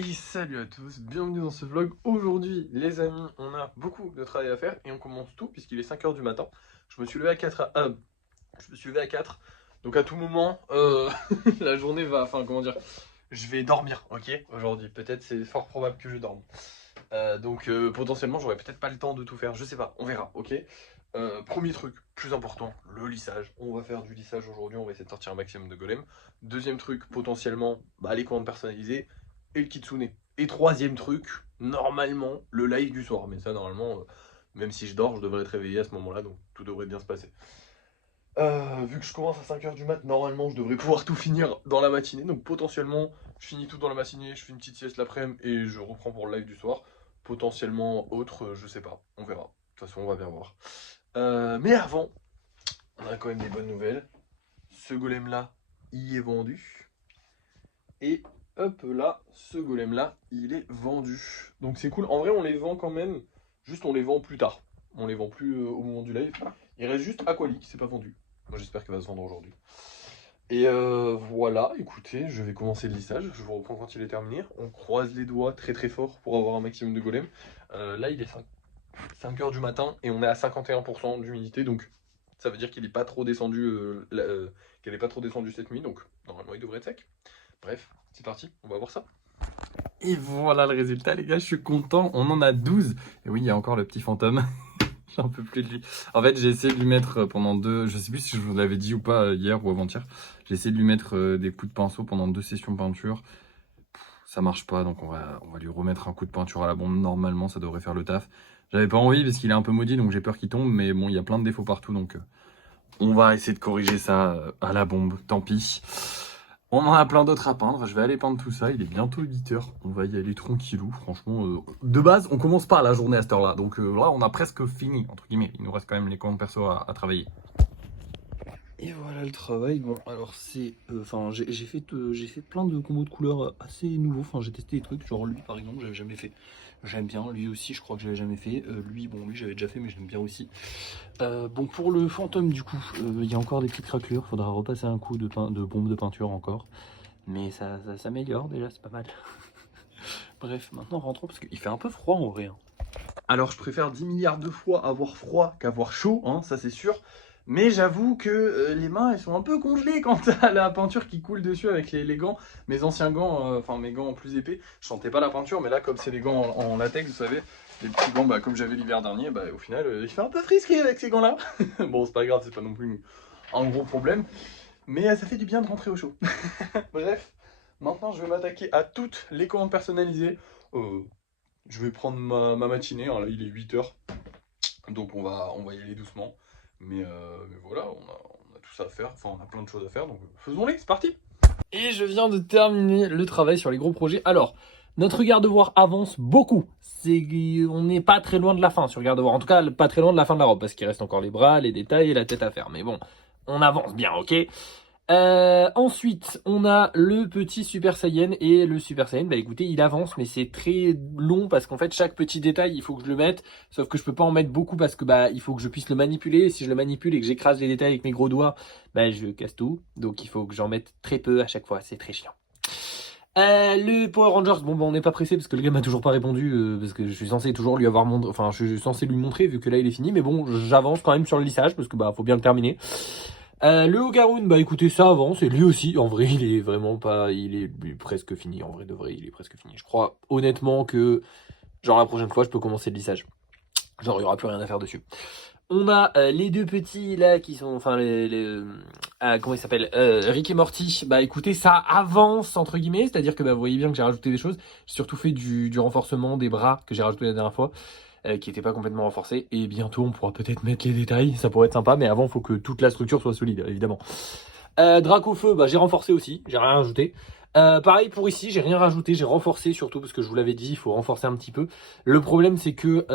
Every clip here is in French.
Et salut à tous, bienvenue dans ce vlog. Aujourd'hui, les amis, on a beaucoup de travail à faire et on commence tout puisqu'il est 5 heures du matin. Je me suis levé à 4 je me suis levé à 4. Donc à tout moment, la journée va, enfin comment dire, je vais dormir, ok, aujourd'hui. Peut-être c'est fort probable que je dorme. Donc potentiellement, j'aurai peut-être pas le temps de tout faire, je sais pas, on verra, ok. Premier truc, plus important, le lissage. On va faire du lissage aujourd'hui, on va essayer de sortir un maximum de golem. Deuxième truc, potentiellement, les commandes personnalisées et le kitsune. Et troisième truc, normalement, le live du soir. Mais ça, normalement, même si je dors, je devrais être réveillé à ce moment-là, donc tout devrait bien se passer. Vu que je commence à 5 heures du mat, normalement, je devrais pouvoir tout finir dans la matinée. Donc potentiellement, je finis tout dans la matinée, je fais une petite sieste l'après-midi et je reprends pour le live du soir. Potentiellement autre, je sais pas, on verra. De toute façon, on va bien voir. Mais avant, on a quand même des bonnes nouvelles. Ce golem là, il est vendu. Et hop là, ce golem là, il est vendu. Donc c'est cool. En vrai, on les vend quand même. Juste, on les vend plus tard. On les vend plus au moment du live. Il reste juste Aquali qui s'est pas vendu. Moi, j'espère qu'il va se vendre aujourd'hui. Et voilà, écoutez, je vais commencer le lissage. Je vous reprends quand il est terminé. On croise les doigts très très fort pour avoir un maximum de golem. Là, il est 5 heures du matin et on est à 51% d'humidité. Donc ça veut dire qu'il n'est pas trop descendu, qu'elle n'est pas trop descendu cette nuit. Donc normalement, il devrait être sec. Bref, c'est parti, on va voir ça. Et voilà le résultat, les gars, je suis content. On en a 12. Et oui, il y a encore le petit fantôme. J'en peux plus de lui. En fait, j'ai essayé de lui mettre pendant deux. Je sais plus si je vous l'avais dit ou pas hier ou avant-hier. J'ai essayé de lui mettre des coups de pinceau pendant 2 sessions peinture. Ça marche pas, donc on va lui remettre un coup de peinture à la bombe. Normalement, ça devrait faire le taf. J'avais pas envie parce qu'il est un peu maudit, donc j'ai peur qu'il tombe. Mais bon, il y a plein de défauts partout, donc on va essayer de corriger ça à la bombe. Tant pis. On en a plein d'autres à peindre, je vais aller peindre tout ça, il est bientôt 8 h, on va y aller tranquillou, franchement. De base, on commence pas la journée à cette heure-là, donc là on a presque fini, entre guillemets, il nous reste quand même les commandes perso à travailler. Et voilà le travail, bon alors c'est, enfin j'ai fait plein de combos de couleurs assez nouveaux, enfin j'ai testé des trucs, genre lui par exemple j'avais jamais fait, j'aime bien, lui aussi je crois que j'avais jamais fait, lui bon lui j'avais déjà fait mais j'aime bien aussi. Bon pour le fantôme du coup, il y a encore des petites craquelures, faudra repasser un coup de bombe de peinture encore. Mais ça s'améliore déjà, c'est pas mal. Bref, maintenant rentrons parce qu'il fait un peu froid en vrai. Alors je préfère 10 milliards de fois avoir froid qu'avoir chaud, hein, ça c'est sûr. Mais j'avoue que les mains elles sont un peu congelées quand t'as la peinture qui coule dessus avec les gants. Mes anciens gants, enfin mes gants plus épais, je sentais pas la peinture, mais là comme c'est des gants en latex, vous savez, les petits gants comme j'avais l'hiver dernier, au final il fait un peu frisqué avec ces gants là. Bon c'est pas grave, c'est pas non plus un gros problème. Mais ça fait du bien de rentrer au chaud. Bref, maintenant je vais m'attaquer à toutes les commandes personnalisées. Je vais prendre ma matinée, hein, là il est 8 h, donc on va y aller doucement. Mais voilà, on a tout ça à faire, enfin on a plein de choses à faire, donc faisons-les, c'est parti. Et je viens de terminer le travail sur les gros projets. Alors, notre garde-voir avance beaucoup. On n'est pas très loin de la fin sur garde-voir, en tout cas pas très loin de la fin de la robe, parce qu'il reste encore les bras, les détails et la tête à faire. Mais bon, on avance bien, ok. Ensuite, on a le petit Super Saiyan et le Super Saiyan, écoutez, il avance mais c'est très long parce qu'en fait chaque petit détail il faut que je le mette, sauf que je peux pas en mettre beaucoup parce que il faut que je puisse le manipuler, et si je le manipule et que j'écrase les détails avec mes gros doigts, je casse tout, donc il faut que j'en mette très peu à chaque fois, c'est très chiant. Le Power Rangers, bon on n'est pas pressé parce que le gars m'a toujours pas répondu, parce que je suis censé toujours lui avoir montré, enfin je suis censé lui montrer vu que là il est fini, mais bon j'avance quand même sur le lissage parce que faut bien le terminer. Le Ogaroon, écoutez, ça avance, et lui aussi, en vrai, il est vraiment pas, il est presque fini, en vrai de vrai, il est presque fini. Je crois honnêtement que, genre la prochaine fois, je peux commencer le lissage. Genre, il y aura plus rien à faire dessus. On a les deux petits là qui sont, enfin comment ils s'appellent, Rick et Morty. Écoutez, ça avance entre guillemets, c'est-à-dire que vous voyez bien que j'ai rajouté des choses. J'ai surtout fait du renforcement des bras que j'ai rajouté la dernière fois. Qui n'était pas complètement renforcé, et bientôt on pourra peut-être mettre les détails, ça pourrait être sympa, mais avant il faut que toute la structure soit solide évidemment. Drac au feu, j'ai renforcé aussi, j'ai rien rajouté. Pareil pour ici, j'ai rien rajouté, j'ai renforcé surtout parce que je vous l'avais dit, il faut renforcer un petit peu. Le problème c'est que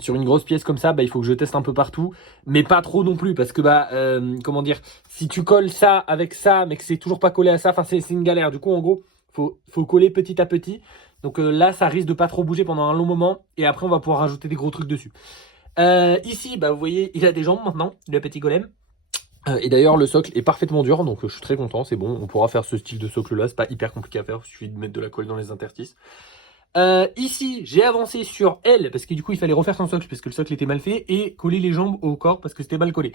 sur une grosse pièce comme ça, il faut que je teste un peu partout, mais pas trop non plus parce que comment dire, si tu colles ça avec ça mais que c'est toujours pas collé à ça, c'est une galère. Du coup en gros, faut coller petit à petit. Donc là, ça risque de pas trop bouger pendant un long moment. Et après, on va pouvoir rajouter des gros trucs dessus. Ici, vous voyez, il a des jambes maintenant, le petit golem. Et d'ailleurs le socle est parfaitement dur, donc je suis très content, c'est bon, on pourra faire ce style de socle là, c'est pas hyper compliqué à faire, il suffit de mettre de la colle dans les interstices. Ici, j'ai avancé sur elle, parce que du coup, il fallait refaire son socle, parce que le socle était mal fait, et coller les jambes au corps, parce que c'était mal collé.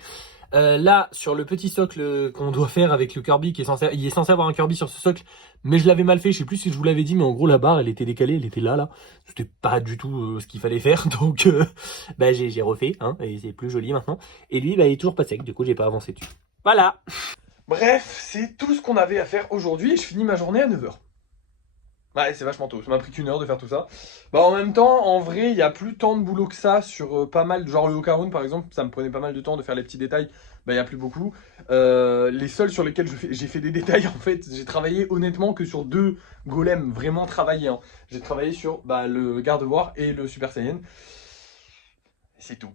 Là, sur le petit socle qu'on doit faire avec le Kirby, il est censé avoir un Kirby sur ce socle, mais je l'avais mal fait, je sais plus si je vous l'avais dit, mais en gros, la barre, elle était décalée, elle était là. C'était pas du tout ce qu'il fallait faire, donc bah, j'ai refait, hein, et c'est plus joli maintenant. Et lui, bah, il est toujours pas sec, du coup, j'ai pas avancé dessus. Voilà. Bref, c'est tout ce qu'on avait à faire aujourd'hui et je finis ma journée à 9h. Ouais, c'est vachement tôt. Ça m'a pris qu'une heure de faire tout ça. Bah, en même temps, en vrai, il y a plus tant de boulot que ça sur pas mal. Genre le Ocarun, par exemple, ça me prenait pas mal de temps de faire les petits détails. Bah, il y a plus beaucoup. Les seuls sur lesquels j'ai fait des détails, en fait, j'ai travaillé honnêtement que sur 2 golems vraiment travaillés, hein. J'ai travaillé sur bah, le Gardevoir et le Super Saiyan. C'est tout.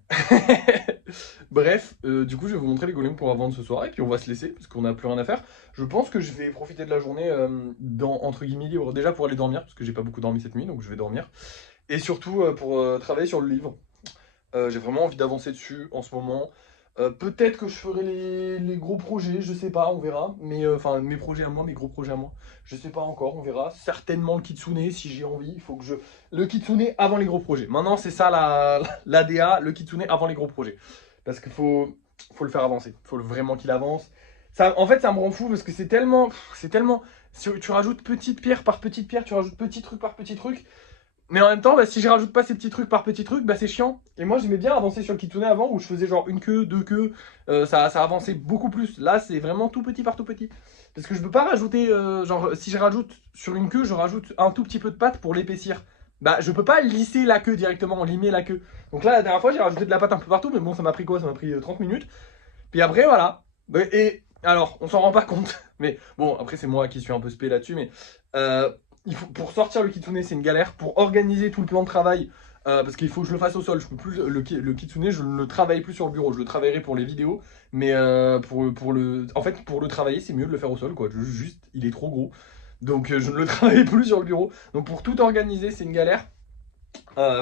Bref, du coup, je vais vous montrer les golems qu'on va vendre ce soir et puis on va se laisser parce qu'on n'a plus rien à faire. Je pense que je vais profiter de la journée dans entre guillemets libre déjà pour aller dormir parce que j'ai pas beaucoup dormi cette nuit donc je vais dormir et surtout pour travailler sur le livre. J'ai vraiment envie d'avancer dessus en ce moment. Peut-être que je ferai les gros projets, je sais pas, on verra. Mais enfin, mes projets à moi, mes gros projets à moi, je sais pas encore, on verra. Certainement le Kitsune si j'ai envie. Il faut que je. Le Kitsune avant les gros projets. Maintenant, c'est ça l'ADA, le Kitsune avant les gros projets. Parce qu'il faut le faire avancer. Il faut vraiment qu'il avance. Ça, en fait, ça me rend fou parce que c'est tellement. C'est tellement. Si tu rajoutes petite pierre par petite pierre, tu rajoutes petit truc par petit truc. Mais en même temps, bah, si je rajoute pas ces petits trucs par petits trucs, bah, c'est chiant. Et moi, j'aimais bien avancer sur le Kitsune avant où je faisais genre une queue, 2 queues. Ça avançait beaucoup plus. Là, c'est vraiment tout petit par tout petit. Parce que je peux pas rajouter, genre, si je rajoute sur une queue, je rajoute un tout petit peu de pâte pour l'épaissir. Bah, je peux pas lisser la queue directement, limer la queue. Donc là, la dernière fois, j'ai rajouté de la pâte un peu partout, mais bon, ça m'a pris quoi? Ça m'a pris 30 minutes. Puis après, voilà. Et alors, on s'en rend pas compte. Mais bon, après, c'est moi qui suis un peu spé là-dessus. Mais euh, pour sortir le kitsune, c'est une galère. Pour organiser tout le plan de travail, parce qu'il faut que je le fasse au sol. Je peux plus le kitsune, je ne le travaille plus sur le bureau. Je le travaillerai pour les vidéos. Mais en fait, pour le travailler, c'est mieux de le faire au sol, quoi. Juste, il est trop gros. Donc, je ne le travaille plus sur le bureau. Donc, pour tout organiser, c'est une galère.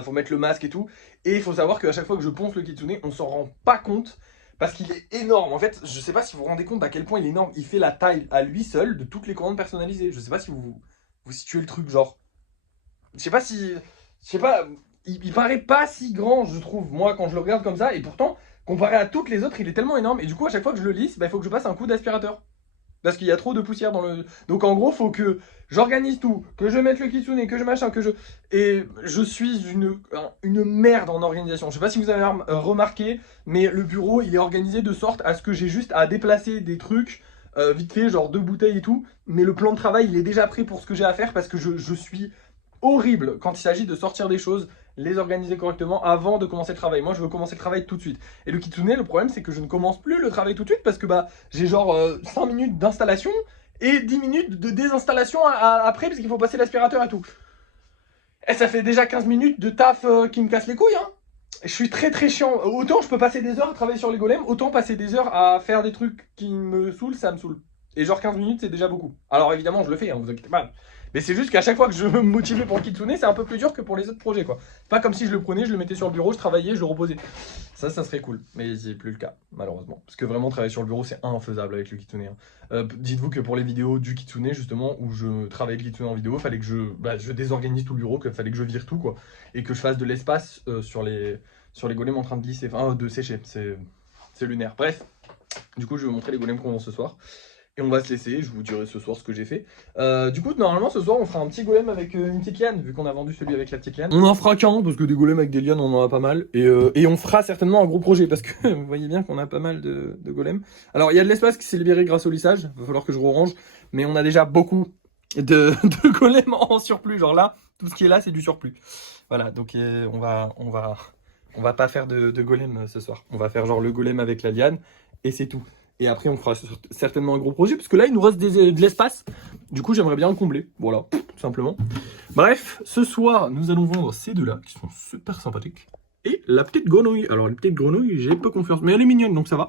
Faut mettre le masque et tout. Et il faut savoir qu'à chaque fois que je ponce le kitsune, on s'en rend pas compte. Parce qu'il est énorme. En fait, je sais pas si vous vous rendez compte à quel point il est énorme. Il fait la taille à lui seul de toutes les commandes personnalisées. Je sais pas si vous situez le truc, genre. Je sais pas si. Je sais pas. Il paraît pas si grand, je trouve, moi, quand je le regarde comme ça. Et pourtant, comparé à toutes les autres, il est tellement énorme. Et du coup, à chaque fois que je le lisse, bah, il faut que je passe un coup d'aspirateur. Parce qu'il y a trop de poussière dans le. Donc en gros, faut que j'organise tout, que je mette le kitsune, que je machin, que je. Et je suis une merde en organisation. Je sais pas si vous avez remarqué, mais le bureau, il est organisé de sorte à ce que j'ai juste à déplacer des trucs vite fait, genre 2 bouteilles et tout. Mais le plan de travail, il est déjà prêt pour ce que j'ai à faire parce que je suis horrible quand il s'agit de sortir des choses, les organiser correctement avant de commencer le travail. Moi, je veux commencer le travail tout de suite. Et le kitsune, le problème, c'est que je ne commence plus le travail tout de suite parce que bah, j'ai genre 5 minutes d'installation et 10 minutes de désinstallation après parce qu'il faut passer l'aspirateur et tout. Et ça fait déjà 15 minutes de taf qui me casse les couilles, hein. Je suis très très chiant. Autant je peux passer des heures à travailler sur les golems, autant passer des heures à faire des trucs qui me saoulent, ça me saoule. Et genre 15 minutes, c'est déjà beaucoup. Alors évidemment, je le fais, hein, vous inquiétez pas. Mais c'est juste qu'à chaque fois que je veux me motiver pour le kitsune, c'est un peu plus dur que pour les autres projets, quoi. Pas comme si je le prenais, je le mettais sur le bureau, je travaillais, je le reposais. Ça serait cool. Mais c'est plus le cas, malheureusement. Parce que vraiment, travailler sur le bureau, c'est infaisable avec le kitsune, hein. Dites-vous que pour les vidéos du kitsune, justement, où je travaille avec le kitsune en vidéo, fallait que je désorganise tout le bureau, qu'il fallait que je vire tout, quoi. Et que je fasse de l'espace sur les golems en train de glisser, enfin de sécher. C'est lunaire. Bref, du coup, je vais vous montrer les golems qu'on vend ce soir. Et on va se laisser, je vous dirai ce soir ce que j'ai fait. Du coup, normalement, ce soir, on fera un petit golem avec une petite liane, vu qu'on a vendu celui avec la petite liane. On en fera qu'un, parce que des golems avec des lianes, on en a pas mal. Et on fera certainement un gros projet, parce que vous voyez bien qu'on a pas mal de golems. Alors, il y a de l'espace qui s'est libéré grâce au lissage, il va falloir que je range, mais on a déjà beaucoup de golems en surplus. Genre là, tout ce qui est là, c'est du surplus. Voilà, donc on va pas faire de golem ce soir. On va faire genre le golem avec la liane, et c'est tout. Et après, on fera certainement un gros projet, parce que là, il nous reste de l'espace. Du coup, j'aimerais bien le combler. Voilà, tout simplement. Bref, ce soir, nous allons vendre ces deux-là, qui sont super sympathiques. Et la petite grenouille. Alors, la petite grenouille, j'ai peu confiance. Mais elle est mignonne, donc ça va.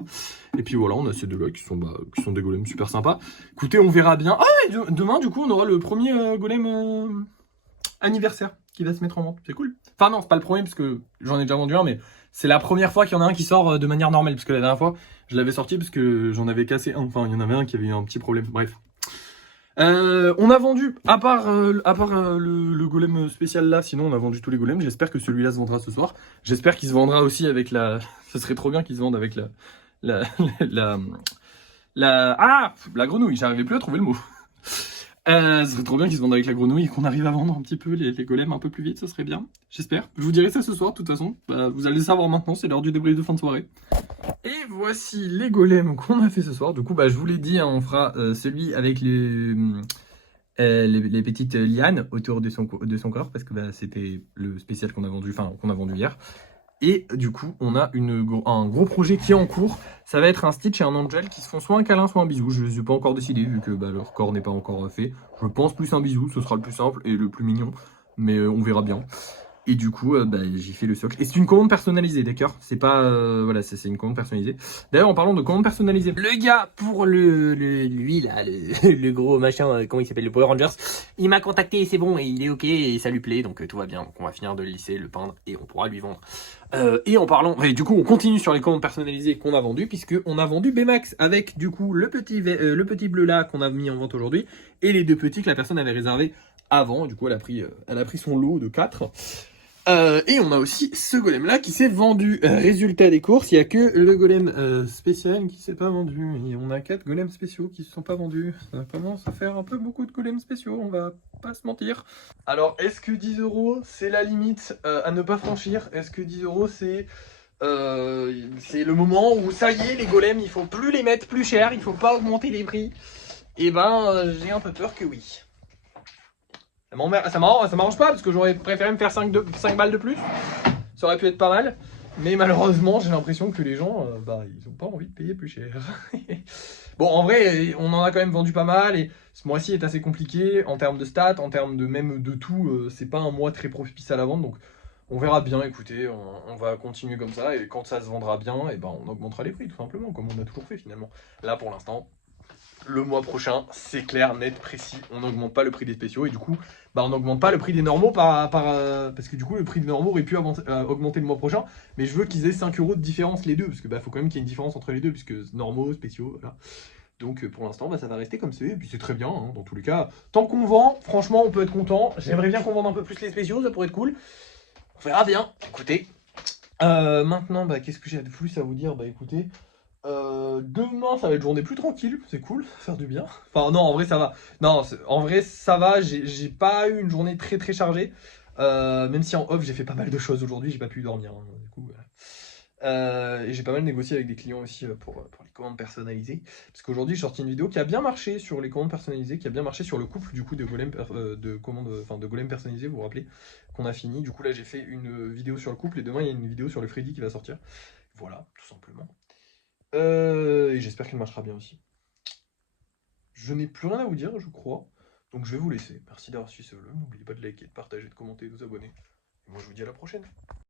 Et puis voilà, on a ces deux-là qui sont des golems super sympas. Écoutez, on verra bien. Ah, et demain, du coup, on aura le premier golem anniversaire. qui va se mettre en vente. C'est cool. Enfin non, c'est pas le premier parce que j'en ai déjà vendu un, mais c'est la première fois qu'il y en a un qui sort de manière normale. Parce que la dernière fois, je l'avais sorti parce que j'en avais cassé un. Enfin, il y en avait un qui avait eu un petit problème. Bref. On a vendu, à part le golem spécial là, sinon on a vendu tous les golems. J'espère que celui-là se vendra ce soir. J'espère qu'il se vendra aussi avec la... Ça serait trop bien qu'il se vende avec la, la, la grenouille. J'arrivais plus à trouver le mot. Ce serait trop bien qu'ils se vendent avec la grenouille et qu'on arrive à vendre un petit peu les golems un peu plus vite, ça serait bien. J'espère. Je vous dirai ça ce soir, de toute façon. Vous allez le savoir maintenant, c'est l'heure du débrief de fin de soirée. Et voici les golems qu'on a fait ce soir. Du coup, je vous l'ai dit, hein, on fera celui avec les petites lianes autour de son corps, parce que c'était le spécial qu'on a vendu hier. Et du coup, on a un gros projet qui est en cours. Ça va être un Stitch et un Angel qui se font soit un câlin, soit un bisou. Je ne suis pas encore décidé, vu que leur corps n'est pas encore fait. Je pense plus un bisou, ce sera le plus simple et le plus mignon. Mais on verra bien. Et du coup, j'ai fait le socle. Et c'est une commande personnalisée, d'accord? C'est pas... voilà, c'est une commande personnalisée. D'ailleurs, en parlant de commande personnalisée, le gars, pour lui, là, le gros machin, comment il s'appelle, le Power Rangers, il m'a contacté et c'est bon, et il est ok, et ça lui plaît, donc tout va bien. Donc on va finir de le lisser, le peindre, et on pourra lui vendre. Et en parlant... Et du coup, on continue sur les commandes personnalisées qu'on a vendues, puisqu'on a vendu Baymax avec, du coup, le petit bleu là qu'on a mis en vente aujourd'hui, et les deux petits que la personne avait réservés avant. Du coup, elle a pris son lot de 4. Et on a aussi ce golem là qui s'est vendu. Résultat des courses, il n'y a que le golem spécial qui s'est pas vendu. Et on a 4 golems spéciaux qui ne se sont pas vendus. Ça commence à faire un peu beaucoup de golems spéciaux, on va pas se mentir. Alors, est-ce que 10 € c'est la limite à ne pas franchir? Est-ce que 10 € c'est le moment où ça y est, les golems, il faut plus les mettre plus cher, il faut pas augmenter les prix? Et j'ai un peu peur que oui. Ça m'arrange pas parce que j'aurais préféré me faire 5 balles de plus. Ça aurait pu être pas mal. Mais malheureusement, j'ai l'impression que les gens, ils ont pas envie de payer plus cher. Bon, en vrai, on en a quand même vendu pas mal. Et ce mois-ci est assez compliqué en termes de stats, en termes de tout. C'est pas un mois très propice à la vente. Donc, on verra bien. Écoutez, on va continuer comme ça. Et quand ça se vendra bien, on augmentera les prix tout simplement, comme on a toujours fait finalement. Là, pour l'instant, le mois prochain, c'est clair, net, précis, on n'augmente pas le prix des spéciaux et du coup, on n'augmente pas le prix des normaux parce que du coup, le prix des normaux aurait pu augmenter le mois prochain, mais je veux qu'ils aient 5 € de différence les deux, parce que faut quand même qu'il y ait une différence entre les deux, puisque normaux, spéciaux, voilà. Donc pour l'instant, ça va rester comme c'est, et puis c'est très bien, hein, dans tous les cas. Tant qu'on vend, franchement, on peut être content. J'aimerais bien qu'on vende un peu plus les spéciaux, ça pourrait être cool. On verra bien, écoutez. Maintenant, qu'est-ce que j'ai de plus à vous dire? Écoutez... demain, ça va être journée plus tranquille, c'est cool, ça va faire du bien. Enfin, non, en vrai, ça va. Non, en vrai, ça va, j'ai pas eu une journée très très chargée. Même si en off, j'ai fait pas mal de choses aujourd'hui, j'ai pas pu dormir. Hein, du coup, et j'ai pas mal négocié avec des clients aussi pour les commandes personnalisées. Parce qu'aujourd'hui, j'ai sorti une vidéo qui a bien marché sur les commandes personnalisées, qui a bien marché sur le couple du coup de golem, de golem personnalisés, vous vous rappelez, qu'on a fini. Du coup, là, j'ai fait une vidéo sur le couple et demain, il y a une vidéo sur le Freddy qui va sortir. Voilà, tout simplement. Et j'espère qu'elle marchera bien aussi. Je n'ai plus rien à vous dire, je crois. Donc je vais vous laisser. Merci d'avoir suivi ce vlog. N'oubliez pas de liker, de partager, de commenter, de vous abonner. Et moi je vous dis à la prochaine.